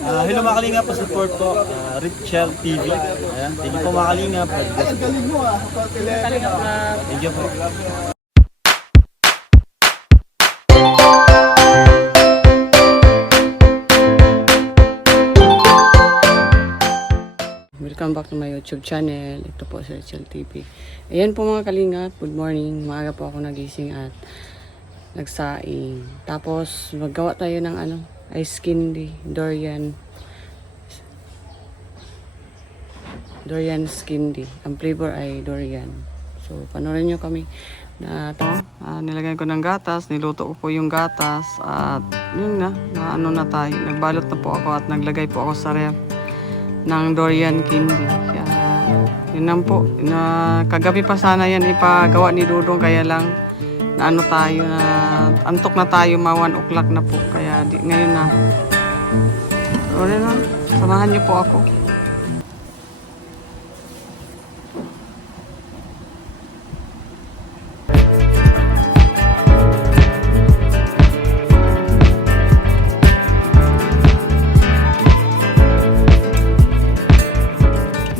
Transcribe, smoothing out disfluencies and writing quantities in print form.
Hello mga kalingap, support po, Richel TV. Ayan, thank you po mga kalingap. Thank you po. Welcome back to my YouTube channel. Ito po sa Richel TV. Ayan po mga kalingap, good morning. Maaga po ako nagising at nagsaing. Tapos maggawa tayo ng ice candy, durian candy. Ang flavor ay durian. So panoorin nyo kami na nilagyan ko ng gatas, niluto ko po yung gatas at yun na tayo. Nagbalot na po ako at naglagay po ako sa ref ng durian candy. Kaya yun lang po. Kagabi pa sana yan ipagawa ni Dudong, kaya lang tayo na antok na tayo, 1 o'clock na po, kaya ngayon na. So na, samahan niyo po ako.